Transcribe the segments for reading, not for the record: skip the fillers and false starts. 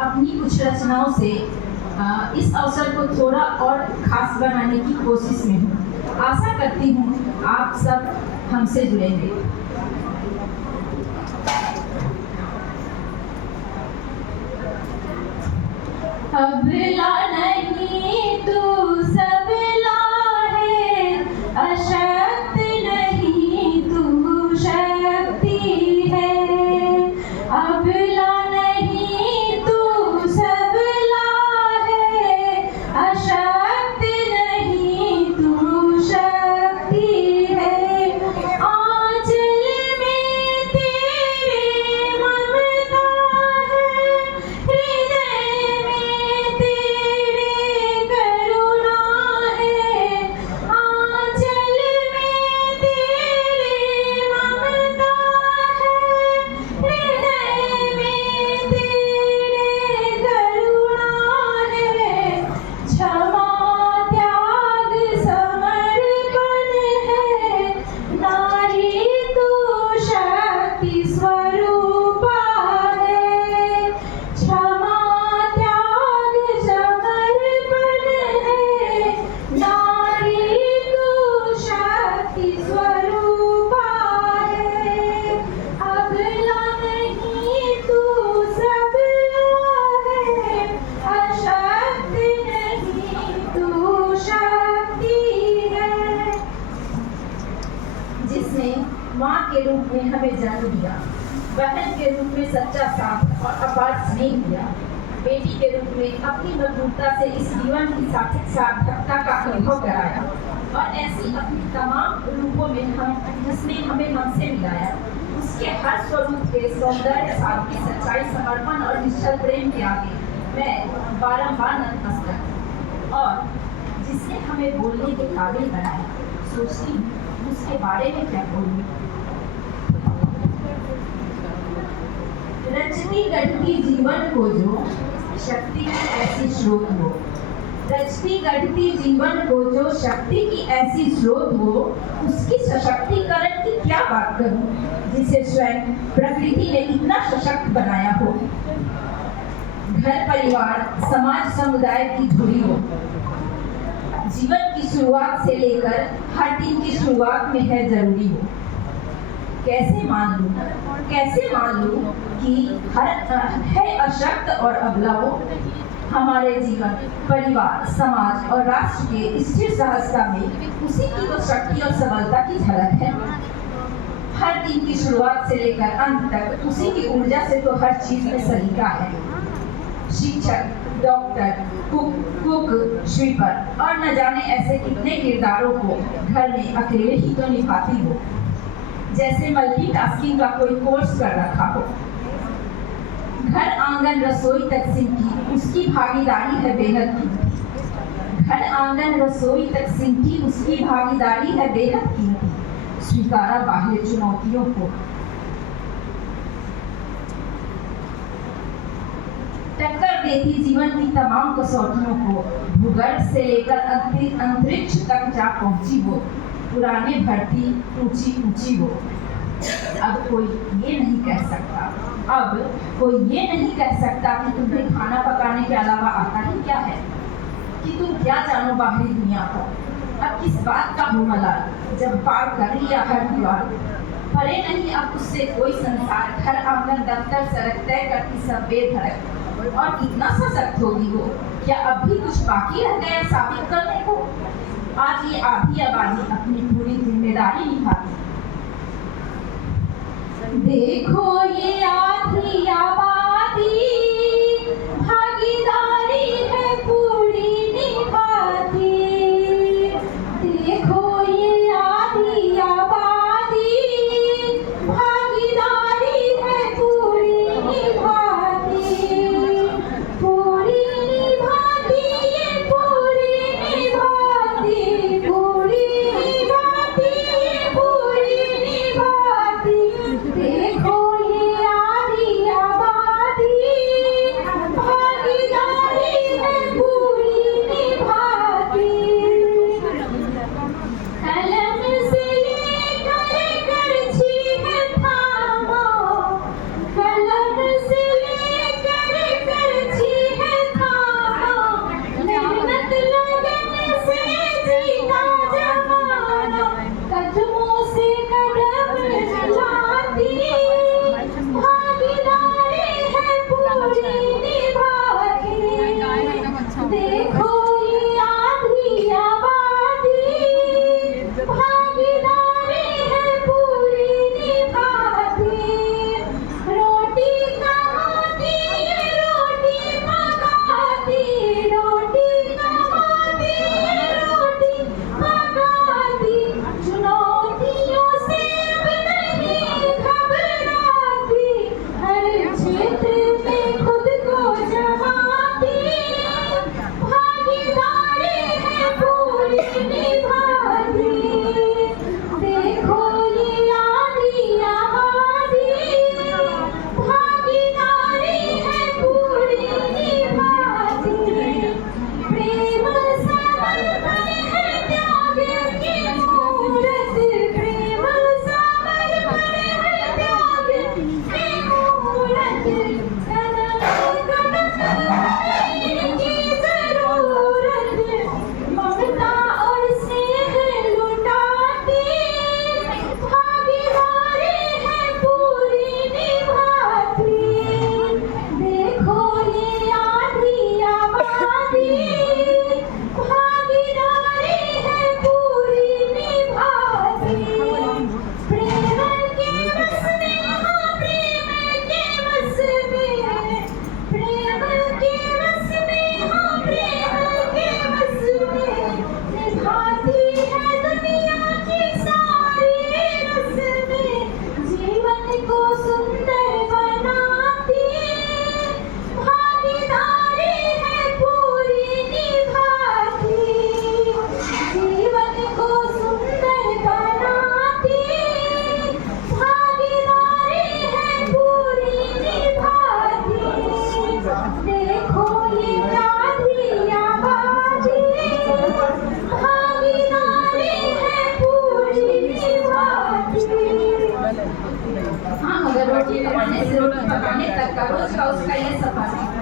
अपनी कुछ रचनाओं से इस अवसर को थोड़ा और खास बनाने की कोशिश में हूँ। आशा करती हूँ आप सब हमसे जुड़ेंगे। अबला नहीं तू सबला है, अशक्त नहीं तू शक्ति है। अबला नहीं तू सबला है, अशक्त नहीं तू शक्ति है। आंचल में तेरे ममता है, हृदय में तेरे करुणा है। आंचल में तेरे ममता है, हृदय में तेरे करुणा है। क्षमा त्याग समर्पण है, नारी तू शक्ति स्वरूपा है। क्षमा त्याग समर्पण है, नारी तू शक्ति स्वरूपा है। अबला नहीं तू सबला है, अशक्त नहीं तू शक्ति है। जिसने माँ के रूप में हमें जन्म दिया, बहन के रूप में सच्चा साथ और अपार स्नेह दिया, बेटी के रूप में अपनी मधुरता से इस जीवन की सार्थकता का अनुभव कराया, और ऐसी अपनी तमाम रूपों में जिसने हमें हमसे मिलाया, उसके हर स्वरूप के सौंदर्य, सादगी, सच्चाई, समर्पण और निश्चल प्रेम के आगे मैं बारंबार नतमस्तक। और जिसने हमें बोलने के काबिल बनाया, सोचती हूँ उसके बारे में क्या बोलूं। रचती गढ़ती जीवन को जो शक्ति की ऐसी स्रोत हो, रचती गढ़ती जीवन को जो शक्ति की ऐसी स्रोत हो, उसकी सशक्तिकरण की क्या बात करूं, जिसे स्वयं प्रकृति ने इतना सशक्त बनाया हो। घर परिवार समाज समुदाय की धुरी हो, जीवन की शुरुआत से लेकर हर दिन की शुरुआत में है जरूरी हो। कैसे मान लूं कि हर है अशक्त और अबला हो। हमारे जीवन, परिवार, समाज और राष्ट्र के स्थिर सहजता में उसी की तो शक्ति और सबलता की झलक है। हर दिन की शुरुआत से लेकर अंत तक उसी की ऊर्जा से तो हर चीज में सलीका है। शिक्षक, डॉक्टर, कुक, स्वीपर और न जाने ऐसे कितने किरदारों को घर में अकेले ही तो निभाती हो, जैसे मल्टीटास्किंग का कोई कोर्स कर रखा हो। घर आंगन रसोई तक सिमटी उसकी भागीदारी है बेहद कीमती। घर आंगन रसोई तक सिमटी उसकी भागीदारी है बेहद कीमती। स्वीकारा बाह्य चुनौतियों को, टक्कर देती जीवन की तमाम कसौटियों को। भूगर्भ से लेकर अंतरिक्ष तक जा पहुंची वो, पुराने भर्ती ऊंची वो। अब कोई ये नहीं कह सकता कि तुम्हें खाना पकाने के अलावा आता ही क्या है, कि तुम क्या जानो बाहरी दुनिया को। अब किस बात का हो मलाल, जब पार कर लिया हर दीवार। परे नहीं अब उससे कोई संसार, घर आंगन दफ्तर सड़क तय करती सब बेधड़क। और कितना सशक्त होगी वो, क्या अब भी कुछ बाकी रह गया साबित करने को। आज ये आधी आबादी अपनी पूरी जिम्मेदारी निभाती। देखो ये आधी आबादी भागीदारी है पूरी निभाती। देखो ये आधी आबादी भागीदारी है पूरी निभाती। पूरी निभाती ये पूरी निभाती, पूरी निभाती ये पूरी निभाती। देखो ये आधी आबादी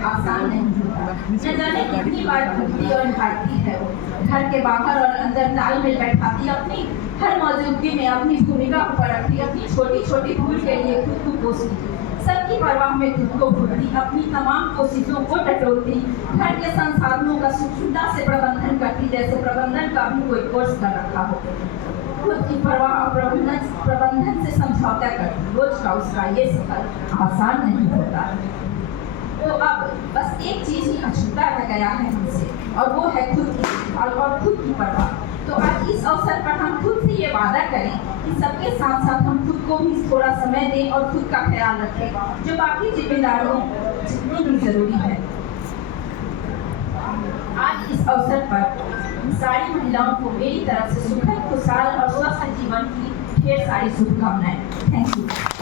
आसान नहीं होता। न जाने कितनी बार टूटती और हारती है वो। घर के बाहर और अंदर तालमेल बैठाती, अपनी हर मौजूदगी में अपनी भूमिका को परखती, अपनी छोटी छोटी भूल के लिए खुद को कोसती, सबकी परवाह में खुद को भूलती, अपनी तमाम कोशिशों को टटोलती, घर के संसाधनों का सूक्ष्मता से प्रबंधन करती, जैसे प्रबंधन का भी कोई कोर्स कर रखा हो। खुद की परवाह और प्रबंधन से समझौता करती। रोज का उसका ये सफर आसान नहीं होता। तो अब बस एक चीज ही अछूता रह गया है हमसे, और वो है खुद की देखभाल और खुद की परवाह। तो आज इस अवसर पर हम खुद से ये वादा करें कि सबके साथ साथ हम खुद को भी थोड़ा समय दें और खुद का ख्याल रखें, जो बाकी जिम्मेदारियों जितनी भी जरूरी है। आज इस अवसर पर सारी महिलाओं को मेरी तरफ से सुखद, खुशहाल और स्वस्थ जीवन की ढेर सारी शुभकामनाएं। Thank you.